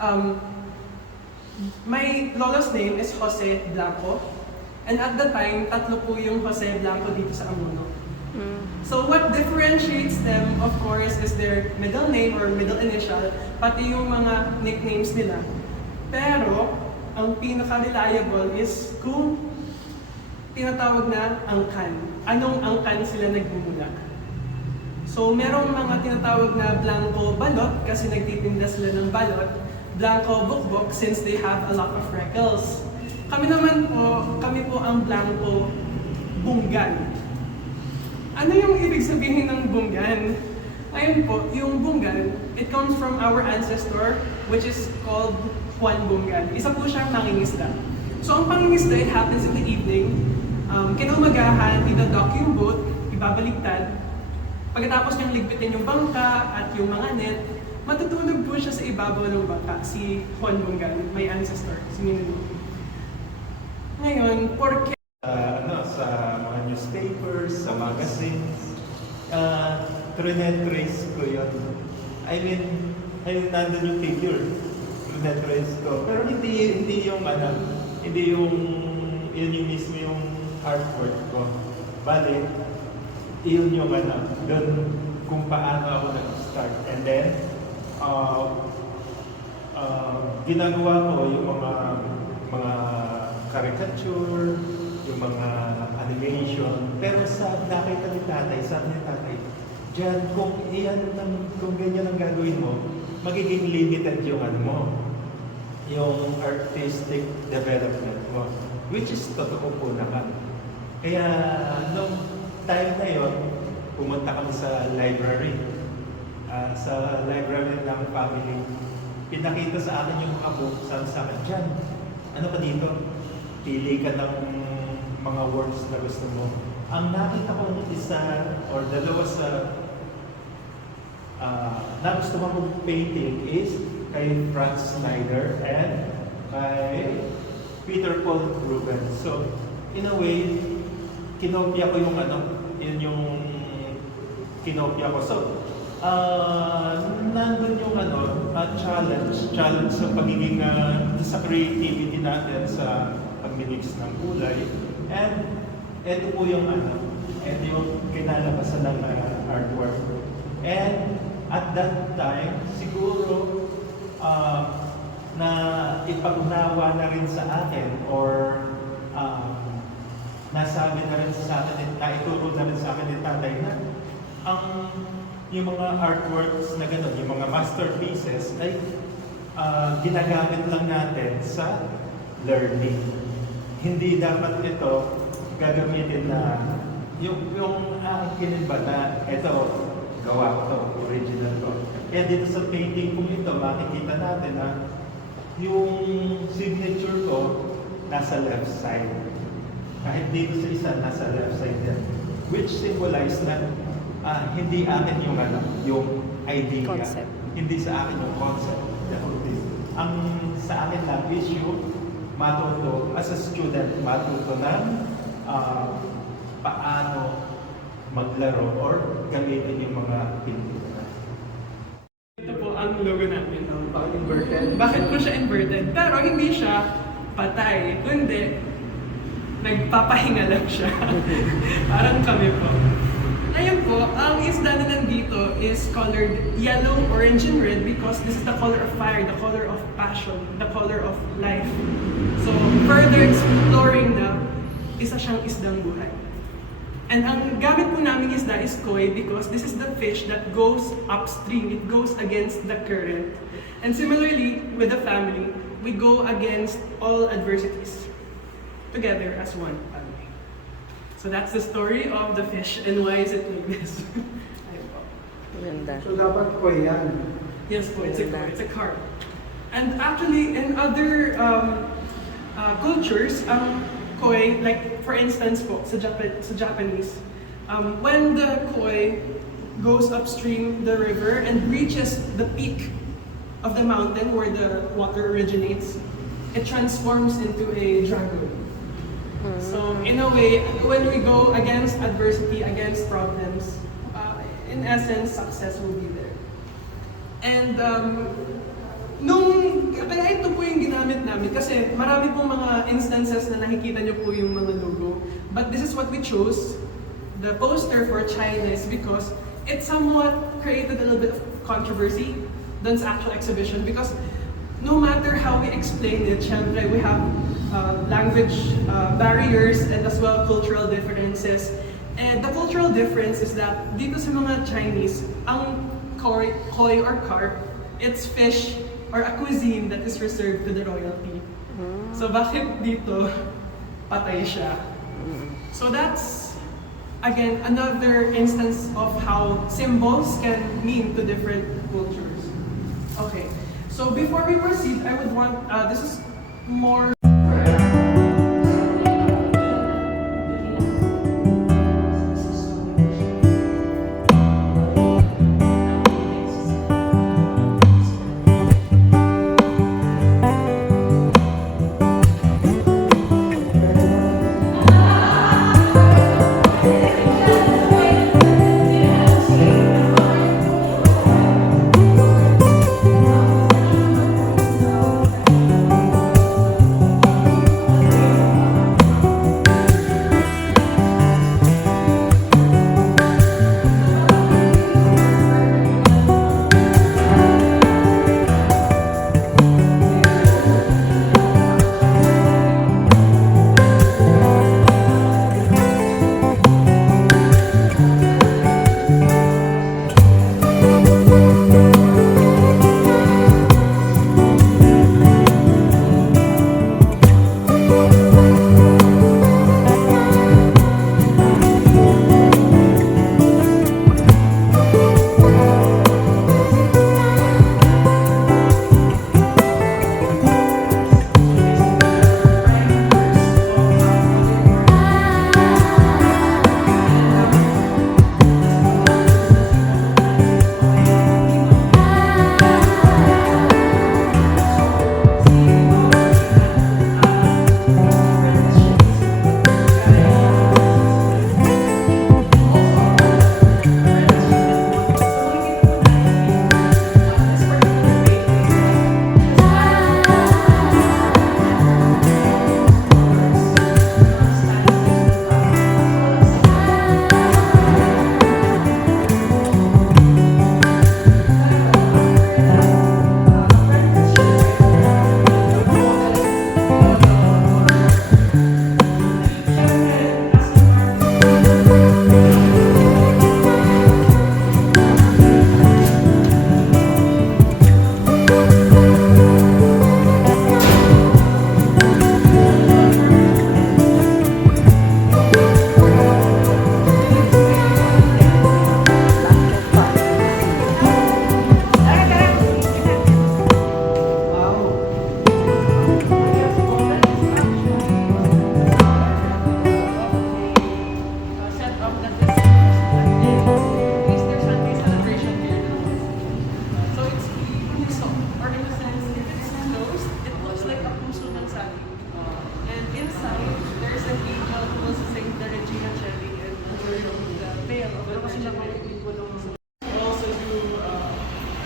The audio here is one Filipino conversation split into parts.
Um, my lolo's name is Jose Blanco. And at the time, tatlo po yung Jose Blanco dito sa Amuno. So what differentiates them, of course, is their middle name or middle initial, pati yung mga nicknames nila. Pero, ang pinaka-reliable is kung tinatawag na angkan. Anong angkan sila nagmumula? So, merong mga tinatawag na Blanco balot kasi nagtitinda sila ng balot. Blanco bukbok since they have a lot of freckles. Kami po ang Blanco bunggan. Ano yung ibig sabihin ng bunggan? Ayun po, yung bunggan, it comes from our ancestor, which is called Juan Bungan. Isa po siyang mangingisda. So ang pangingisda, it happens in the evening. Kinaumagahan, ida-dock yung boat, ibabaliktad. Pagkatapos niyang ligpitin yung bangka at yung mga net, matutulog po siya sa ibabaw ng bangka, si Juan Bungan, my ancestor, si Ninuno. Ngayon, porke sa mga newspapers, sa magazines, trunetrace ko yun. I mean, nandun yung figure, trunetrace ko. Pero hindi yung yun yung mismo yung artwork ko. Bale, yun yung doon kung paano ako nag-start. And then, ginagawa ko yung mga caricature, yung mga animation. Pero nakita ni tatay, sabi ni tatay, diyan, kung ganyan ang gagawin mo, magiging limited yung yung artistic development mo. Which is totoo po naman. Kaya, nung time na yon, pumunta kami sa library. Sa library ng family, pinakita sa akin yung mga book, sabi sa akin, diyan, ano pa dito? Pili ka ng mga words na gusto mo. Ang nakita ko ng isa or dalawa sa nagustuhan kong painting is kay Franz Snyder and kay Peter Paul Rubens. So, in a way, kinopya ko yung yun yung kinopya ko. So, nandun yung challenge sa pagiging sa creativity natin sa pag-mix ng kulay. And ito po yung ito yung kinalabasan ng artwork. And at that time, siguro na ipag-unawa na rin sa akin or nasabi na rin sa akin, naituro na rin sa akin ni tatay na yung mga artworks na gano'n, yung mga masterpieces ay ginagamit lang natin sa learning. Hindi dapat ito gagamitin na yung akin ba na ito, gawa ko to, original to. Kaya dito sa painting kong ito, makikita natin na yung signature ko nasa left side. Kahit dito sa isa, nasa left side din. Which symbolize na hindi akin yung idea. Concept. Hindi sa akin yung concept. Ang sa akin lang issue, matuto, as a student, matuto ng paano maglaro or gamitin yung mga pintura. ito po ang logo namin, inverted. Bakit po siya inverted? Pero hindi siya patay, kundi nagpapahinga lang siya. Parang kami po. Ayun po, ang isda na nandito is colored yellow, orange, and red because this is the color of fire, the color of passion, the color of life. So, further exploring na isa siyang isdang buhay. And ang gamit po namin isda is koi because this is the fish that goes upstream. It goes against the current. And similarly, with the family, we go against all adversities together as one family. So that's the story of the fish and why is it like this? Ayun po. Ganda. So dapat ko yan. Yes po, it's a carp. And actually, in other cultures, koi, like for instance po, sa Japanese, when the koi goes upstream the river and reaches the peak of the mountain where the water originates, it transforms into a dragon. So in a way, when we go against adversity, against problems, in essence, success will be there. And nung yung ginamit namin kasi marami pong mga instances na nakikita nyo po yung mga logo. But this is what we chose, the poster for China, is because it somewhat created a little bit of controversy dun sa actual exhibition because no matter how we explain it, syempre we have language barriers and as well cultural differences. And the cultural difference is that dito sa mga Chinese, ang koi or carp, it's fish or a cuisine that is reserved to the royalty. So bakit dito patay siya? So that's again another instance of how symbols can mean to different cultures. Okay, so before we proceed, I would want this is more.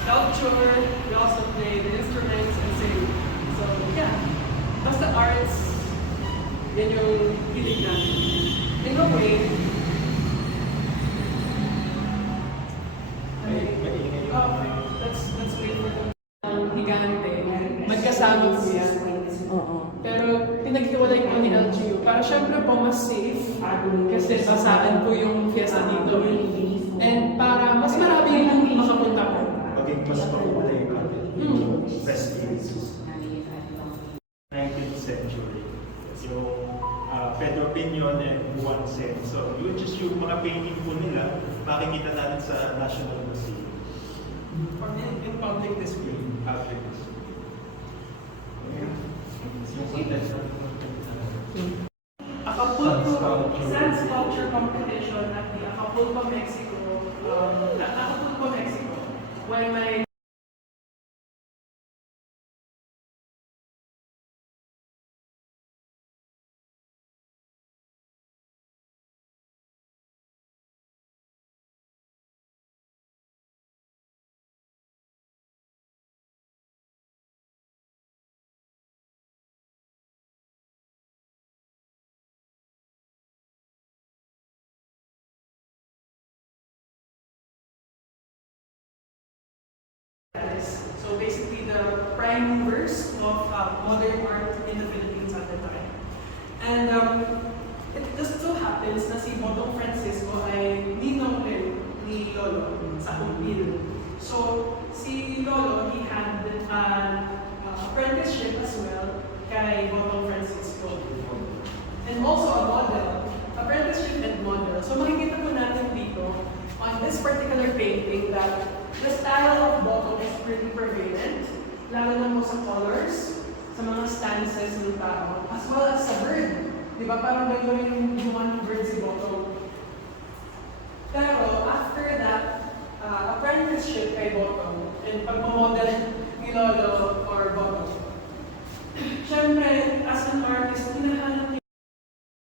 Sculpture, we also play the instruments and sing. So yeah, basta arts, yan yung hilig natin. In a way, let's wait for them. Ang higante, magkasama po yan. Pero pinaghiwalay po ni LGU para syempre po mas safe kasi basaan po yung fiesta dito. And para mas marami yung makapunta po. Maging mas makulay yung festivities. 19th century. Yung Pedro Piñon and Juan Sen. So, yun just yung mga painting po nila, makikita natin sa National Museum. In public display. Public display. Acapulco Sand Sculpture Competition at the Acapulco, Mexico. Acapulco, Mexico. When my Fernandez. So basically the prime movers of modern art in the Philippines at the time. And it just so happens na si Botong Francisco ay ninong rin ni Lolo sa Kumpil. So si Lolo, he had an apprenticeship as well kay Botong Francisco. And also a model, apprenticeship and model. So makikita po natin dito on this particular painting that the style of Botong is pretty prevalent, lalo na mo sa colors, sa mga stances ng tao, as well as sa bird. Di ba? Parang gano'n yung human bird si Botong.